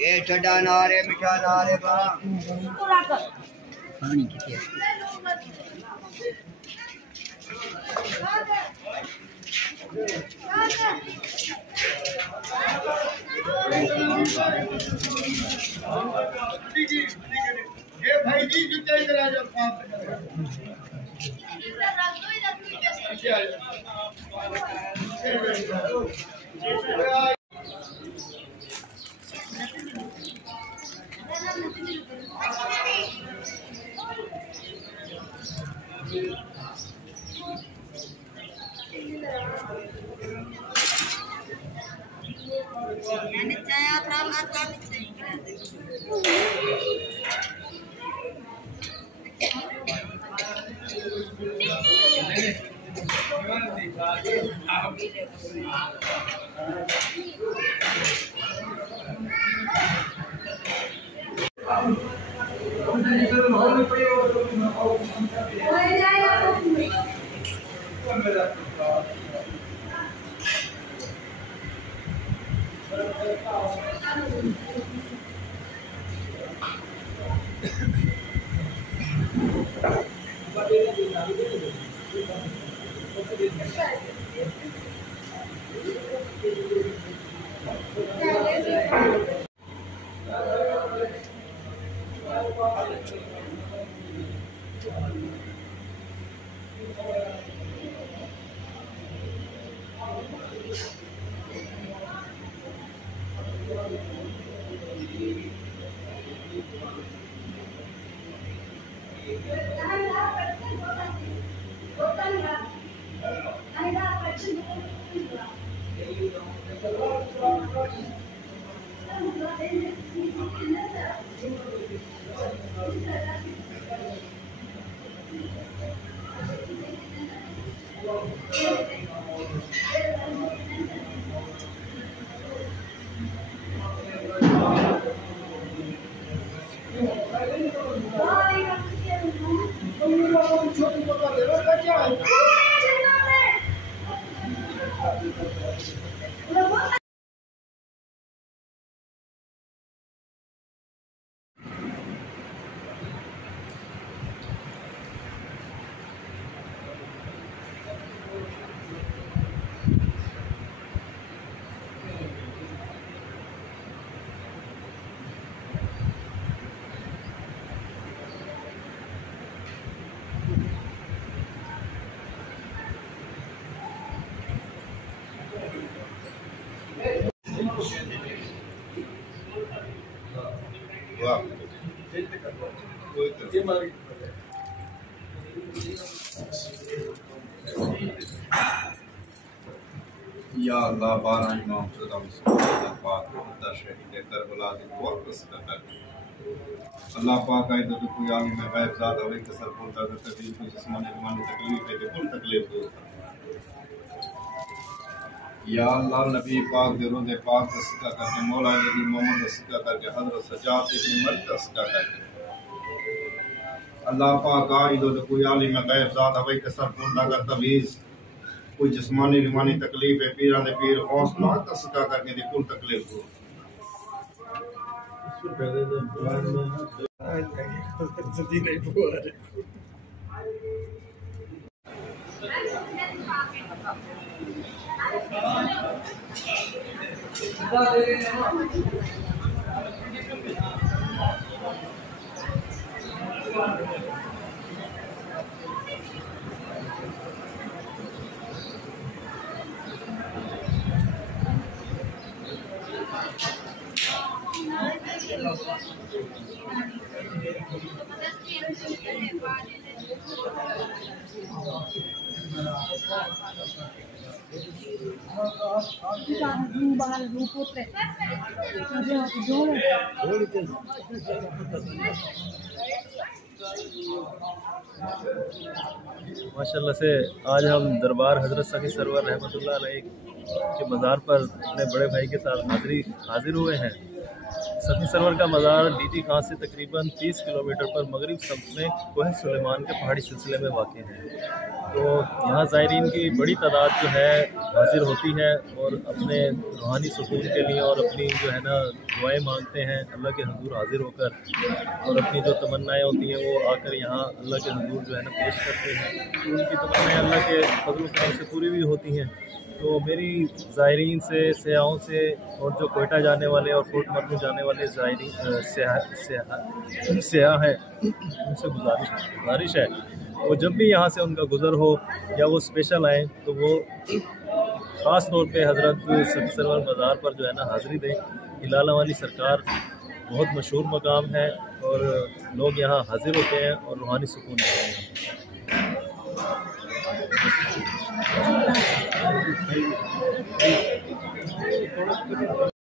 ये चढ़ा नारे मिठा नारे पानी कितने ये भाई जी जुटे इधर आ जाओ या अल्लाह बारह इमाम सदा मुसलमान पाक खुदा शहीद करबला की दुआ कर अल्लाह पाक आए तो कोई आलिम में गैब ज़ात हवे कसर बोलता है तकलीफ को जिस्मानी रूहानी तकलीफ है कुल तकलीफ हो या अल्लाह नबी पाक दे रोज़े पाक का सिका करके मौला नबी मोहम्मद का सिका करके हज़रत सज्जाद इब्न मलिक का सिका करके अल्लाह पाक आए तो कोई आलिम में गैब ज़ात हवे कसर बोलता है तवीज़ कोई जिस्मानी रूहानी तकलीफ है पीरा दे पीर हौसला का सिका करके दी कुल तकलीफ हो माशाल्लाह से आज हम दरबार हज़रत सखी सरवर रहमतुल्लाह अलैह के मज़ार पर अपने बड़े भाई के साथ हाजिर हुए हैं। सखी सरवर का मज़ार डीटी खां से तकरीबन 30 किलोमीटर पर मगरिब सब्त में कोह सुलेमान के पहाड़ी सिलसिले में वाक़ है। तो यहाँ ज़ायरीन की बड़ी तादाद जो है हाजिर होती है और अपने रूहानी सुकून के लिए और अपनी जो है ना दुआएं मांगते हैं अल्लाह के हुजूर हाजिर होकर, और अपनी जो तमन्नाएं होती हैं वो आकर यहाँ अल्लाह के हुजूर जो है ना पेश करते हैं। तो उनकी तमन्नाएं अल्लाह के फजल करम से पूरी भी होती हैं। तो मेरी ज़ायरीन से, सयाहों से और जो कोयटा जाने वाले और फोर्ट मरनू जाने वाले सयाह हैं उनसे गुजारिश है वो जब भी यहाँ से उनका गुज़र हो या वो स्पेशल आएँ तो वो ख़ास तौर पे हज़रत सखी सरवर मज़ार पर जो है ना हाज़िरी दें। हिलाला वाली सरकार बहुत मशहूर मकाम है और लोग यहाँ हाज़िर होते हैं और रूहानी सुकून पाते हैं।